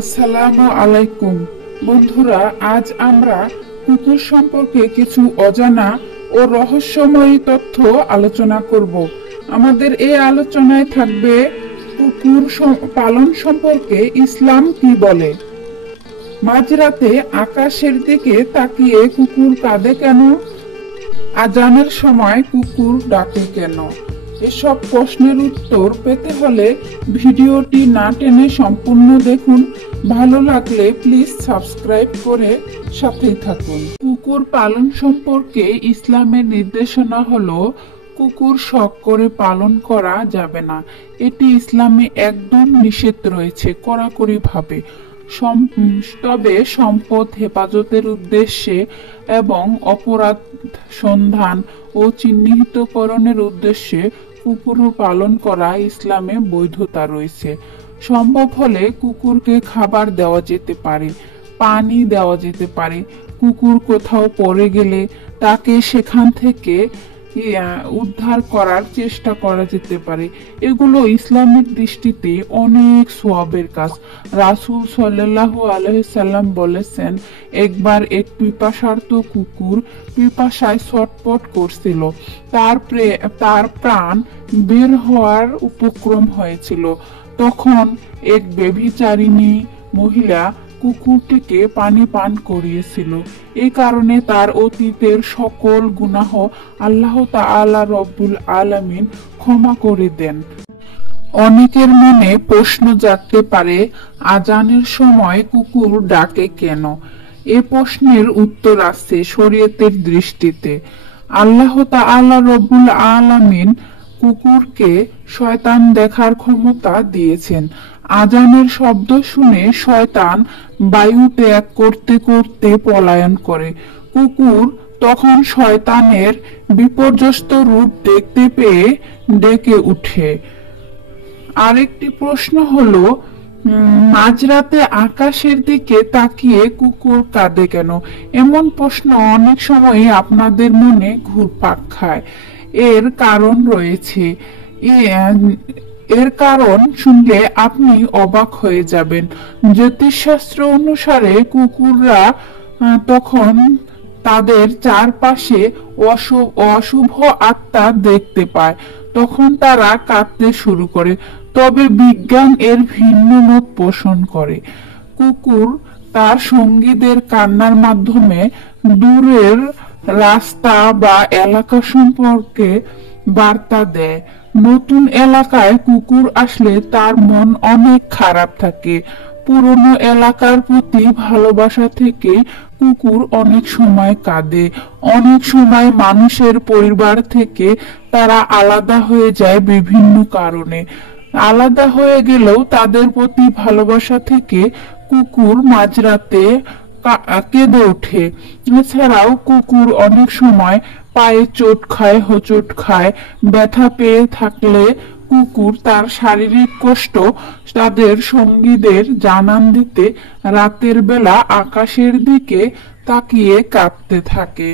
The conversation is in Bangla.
আসসালামু আলাইকুম বন্ধুরা, আজ আমরা কুকুর সম্পর্কে কিছু অজানা ও রহস্যময়ী তথ্য আলোচনা করব। আমাদের এই আলোচনায় থাকবে কুকুর পালন সম্পর্কে ইসলাম কি বলে, মাঝরাতে আকাশের দিকে তাকিয়ে কুকুর কাঁদে কেন, আজানের সময় কুকুর ডাকে কেন। এসব প্রশ্নের উত্তর পেতে হলে ভিডিওটি না টেনে সম্পূর্ণ দেখুন। ভালো লাগলে প্লিজ সাবস্ক্রাইব করে সাথেই থাকুন। কুকুর পালন সম্পর্কে ইসলামের নির্দেশনা হলো কুকুর শখ করে পালন করা যাবে না। এটি ইসলামে একদম নিষেধ রয়েছে কড়াকড়ি ভাবে। তবে সম্পদ হেফাজতের উদ্দেশ্যে এবং অপরাধ সন্ধান ও চিহ্নিতকরণের উদ্দেশ্যে কুকুর পালন করা ইসলামে বৈধতা রয়েছে। সম্ভব হলে কুকুরকে খাবার দেওয়া যেতে পারে, পানি দেওয়া যেতে পারে। কুকুর কোথাও পড়ে গেলে তাকে সেখান থেকে উদ্ধার করার চেষ্টা করা যেতে পারে। এগুলো ইসলামের দৃষ্টিতে অনেক সওয়াবের কাজ। রাসূল সাল্লাল্লাহু আলাইহি সাল্লাম বলেছেন, একবার এক পিপাসার্ত কুকুর পিপাসায় ছটফট করছিল। তার প্রাণ বের হওয়ার উপক্রম হয়েছিল। তখন এক ব্যভিচারিণী মহিলা কুকুরটিকে পানি পান করিয়েছিল। এই কারণে তার অতীতের সকল গুনাহ আল্লাহ তাআলা রব্বুল আলামিন ক্ষমা করে দেন। অনেকের মনে প্রশ্ন জাগতে পারে, আজানের সময় কুকুর ডাকে কেন? এ প্রশ্নের উত্তর আছে শরীয়তের দৃষ্টিতে। আল্লাহ তাআলা রব্বুল আলামিন কুকুরকে শয়তান দেখার ক্ষমতা দিয়েছেন। আজানের শব্দ শুনে শয়তান বায়ু ত্যাগ করতে করতে পলায়ন করে। কুকুর তখন শয়তানের বিপর্যস্ত রূপ দেখতে পেয়ে ডেকে উঠে। আরেকটি প্রশ্ন হলো, মাঝরাতে আকাশের দিকে তাকিয়ে কুকুর কাঁদে কেন? এমন প্রশ্ন অনেক সময় আপনাদের মনে ঘুরপাক খায়। এর কারণ রয়েছে। এর কারণ শুনলে আপনি অবাক হয়ে যাবেন। জ্যোতিষশাস্ত্র অনুসারে কুকুররা তখন তাদের চারপাশে অশুভ আত্মা দেখতে পায়, তখন তারা কাঁদতে শুরু করে। তবে বিজ্ঞান এর ভিন্ন মত পোষণ করে। কুকুর তার সঙ্গীদের কান্নার মাধ্যমে দূরের রাস্তা বা এলাকা সম্পর্কে বার্তা দেয়। নতুন এলাকায় কুকুর আসলে তার মন অনেক খারাপ থাকে। পুরনো এলাকার প্রতি ভালোবাসা থেকে কুকুর অনেক সময় কাঁদে। অনেক সময় মানুষের পরিবার থেকে তারা আলাদা হয়ে যায় বিভিন্ন কারণে। আলাদা হয়ে গেলেও তাদের প্রতি ভালোবাসা থেকে কুকুর মাঝরাতে কেঁদে ওঠে। এছাড়াও কুকুর অনেক সময় পায়ে চোট খায়, হোঁচট খায়। ব্যথা পেয়ে থাকলে কুকুর তার শারীরিক কষ্ট তাদের সঙ্গীদের জানান দিতে রাতের বেলা আকাশের দিকে তাকিয়ে কাঁদতে থাকে।